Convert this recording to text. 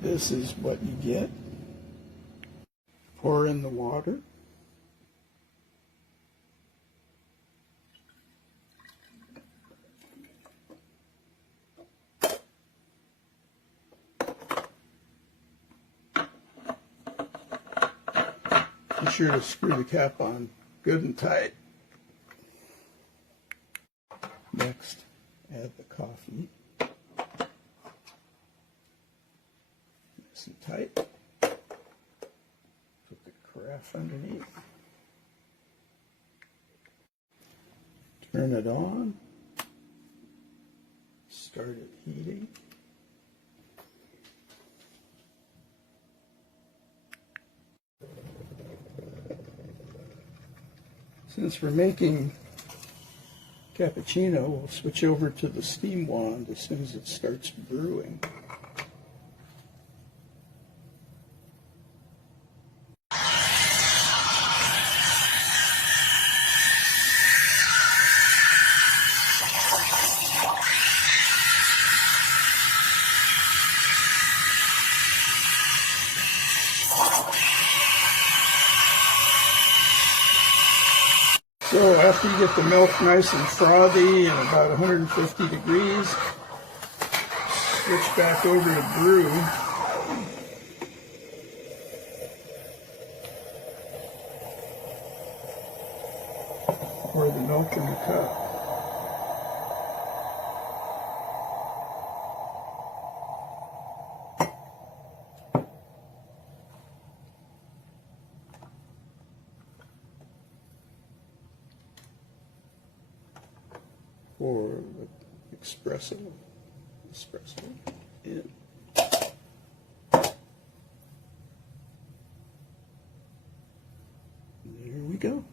This is what you get. Pour in the water. Be sure to screw the cap on good and tight. Next, add the coffee. Nice and tight. Put the carafe underneath. Turn it on. Start it heating. Since we're making cappuccino, we'll switch over to the steam wand as soon as it starts brewing. So after you get the milk nice and frothy and about 150 degrees, switch back over to brew. Pour the milk in the cup. Pour the espresso in. There we go.